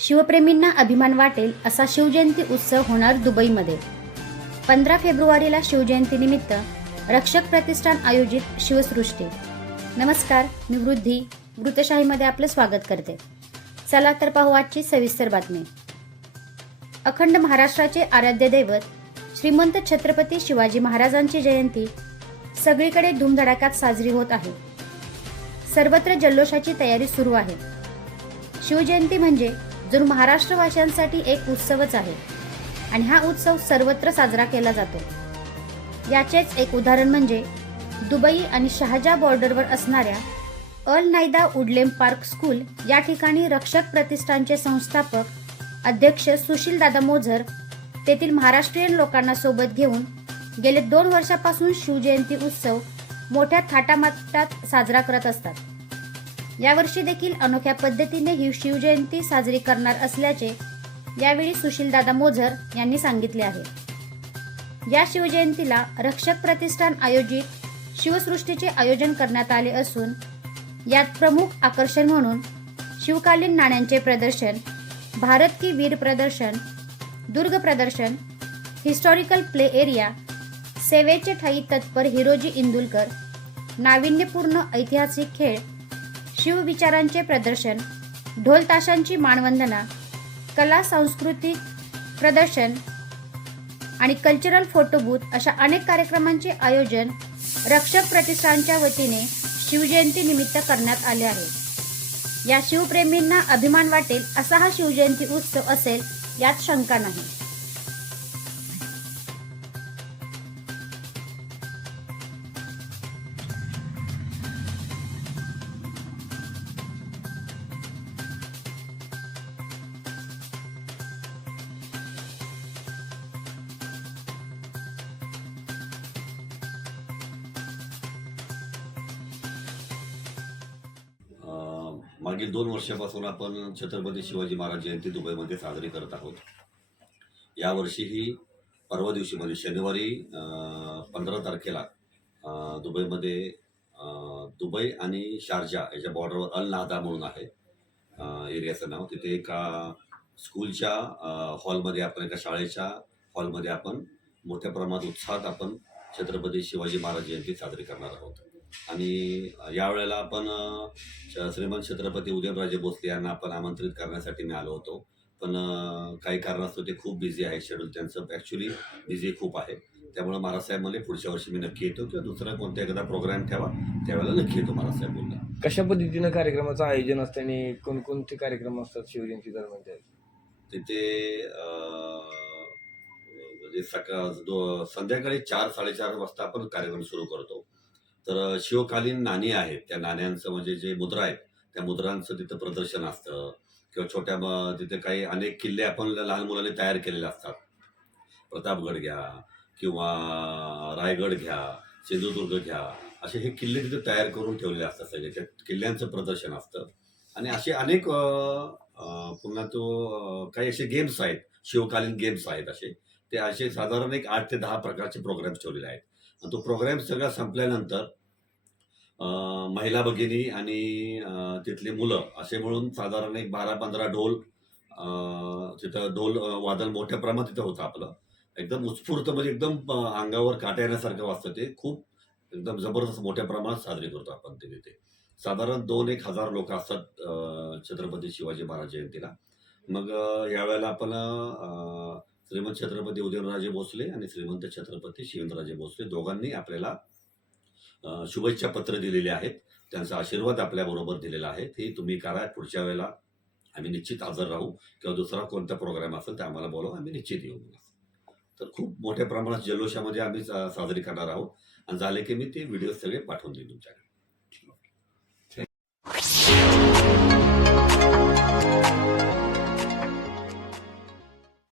शिवप्रेमींना अभिमान वाटेल असा शिवजयंती उत्सव होणार दुबईमध्ये. पंधरा फेब्रुवारीला शिवजयंतीनिमित्त रक्षक प्रतिष्ठान आयोजित शिवसृष्टी. नमस्कार मी वृद्धी. वृतशाहीमध्ये आपलं स्वागत करते. चला तर पाहू आजची सविस्तर बातमी. अखंड महाराष्ट्राचे आराध्य दैवत श्रीमंत छत्रपती शिवाजी महाराजांची जयंती सगळीकडे धूमधडाक्यात साजरी होत आहे. सर्वत्र जल्लोषाची तयारी सुरू आहे. शिवजयंती म्हणजे जो महाराष्ट्रवासियांसाठी एक उत्सवच आहे. आणि हा उत्सव सर्वत्र साजरा केला जातो. याचेच एक उदाहरण म्हणजे दुबई आणि शहाजा बॉर्डरवर असणाऱ्या अल नायदा उडलेम पार्क स्कूल या ठिकाणी रक्षक प्रतिष्ठानचे संस्थापक अध्यक्ष सुशील दादा मोझर तेथील महाराष्ट्रीयन लोकांना सोबत घेऊन गेले दोन वर्षापासून शिवजयंती उत्सव मोठ्या थाटामाटात साजरा करत असतात. यावर्षी देखील अनोख्या पद्धतीने ही शिवजयंती साजरी करणार असल्याचे यावेळी सुशीलदादा मोझर यांनी सांगितले आहे. या शिवजयंतीला रक्षक प्रतिष्ठान आयोजित शिवसृष्टीचे आयोजन करण्यात आले असून यात प्रमुख आकर्षण म्हणून शिवकालीन नाण्यांचे प्रदर्शन भारत की वीर प्रदर्शन दुर्ग प्रदर्शन हिस्टॉरिकल प्ले एरिया सेवेचे ठाई तत्पर हिरोजी इंदुलकर नाविन्यपूर्ण ऐतिहासिक खेळ शिवविचारांचे प्रदर्शन ढोलताशांची मानवंदना कला सांस्कृतिक प्रदर्शन आणि कल्चरल फोटो बूथ अशा अनेक कार्यक्रमांचे आयोजन रक्षक प्रतिष्ठानच्या वतीने शिवजयंती निमित्त करण्यात आले आहे. या शिवप्रेमींना अभिमान वाटेल असा हा शिवजयंती उत्सव असेल यात शंका नाही. मागील दोन वर्षापासून आपण छत्रपती शिवाजी महाराज जयंती दुबईमध्ये साजरी करत आहोत. यावर्षीही परवा दिवशी म्हणजे शनिवारी पंधरा तारखेला दुबईमध्ये दुबई आणि शारजा याच्या बॉर्डरवर अल नादा म्हणून आहे एरियाचं नाव. तिथे एका स्कूलच्या हॉलमध्ये आपण एका शाळेच्या हॉलमध्ये आपण मोठ्या प्रमाणात उत्साहात आपण छत्रपती शिवाजी महाराज जयंती साजरी करणार आहोत. आणि यावेळेला आपण श्रीमंत छत्रपती उदयनराजे भोसले यांना आपण आमंत्रित करण्यासाठी मी आलो होतो. पण काही कारणास्तव ते खूप बिझी आहे शेड्यूल त्यांचं. ॲक्च्युली बिझी खूप आहे. त्यामुळे महाराज साहेब म्हणले पुढच्या वर्षी मी नक्की येतो किंवा दुसरा कोणता एखादा प्रोग्राम ठेवा त्यावेळेला नक्की येतो महाराज साहेब बोलला. कशा पद्धतीनं कार्यक्रमाचं आयोजन असतं आणि कोणकोणते कार्यक्रम असतात शिवजयंती दरम्यान? तिथे म्हणजे सकाळ दो संध्याकाळी चार साडेचार वाजता आपण कार्यक्रम सुरू करतो. तर शिवकालीन नाणी आहेत. त्या नाण्यांचं म्हणजे जे मुद्रा आहेत त्या मुद्रांचं तिथं प्रदर्शन असतं. किंवा छोट्या तिथे काही अनेक किल्ले आपण लहान मुलांनी तयार केलेले असतात. प्रतापगड घ्या किंवा रायगड घ्या सिंधुदुर्ग घ्या असे हे किल्ले तिथे तयार करून ठेवलेले असतात सगळे. त्या किल्ल्यांचं प्रदर्शन असतं. आणि असे अनेक पुन्हा तो काही असे गेम्स आहेत. शिवकालीन गेम्स आहेत असे. ते असे साधारण एक आठ ते दहा प्रकारचे प्रोग्राम्स ठेवलेले आहेत. तो प्रोग्राम सगळा संपल्यानंतर महिला भगिनी आणि तिथली मुलं असे मिळून साधारण एक बारा पंधरा ढोल तिथं ढोल वादन मोठ्या प्रमाणात तिथं होतं आपलं. एकदम उत्स्फूर्त म्हणजे एकदम अंगावर काटा येण्यासारखं वाजतं ते. खूप एकदम जबरदस्त मोठ्या प्रमाणात साजरी करतो आपण ते तिथे. साधारण दोन एक हजार लोक असतात छत्रपती शिवाजी महाराज जयंतीला. मग यावेळेला आपण श्रीमंत छत्रपती उदयनराजे भोसले आणि श्रीमंत छत्रपती शिवेंद्रराजे भोसले दोघांनी आपल्याला शुभेच्छा पत्र दिलेले आहेत. त्यांचा आशीर्वाद आपल्याबरोबर दिलेला आहे. ते तुम्ही करा. पुढच्या वेळेला आम्ही निश्चित हजर राहू. किंवा दुसरा कोणता प्रोग्राम असेल ते आम्हाला बोलावं. आम्ही निश्चित येऊ. तर खूप मोठ्या प्रमाणात जल्लोषामध्ये आम्ही सा- साजरी करणार आहोत. आणि झाले की मी ते व्हिडिओ सगळे पाठवून देईन तुमच्याकडे.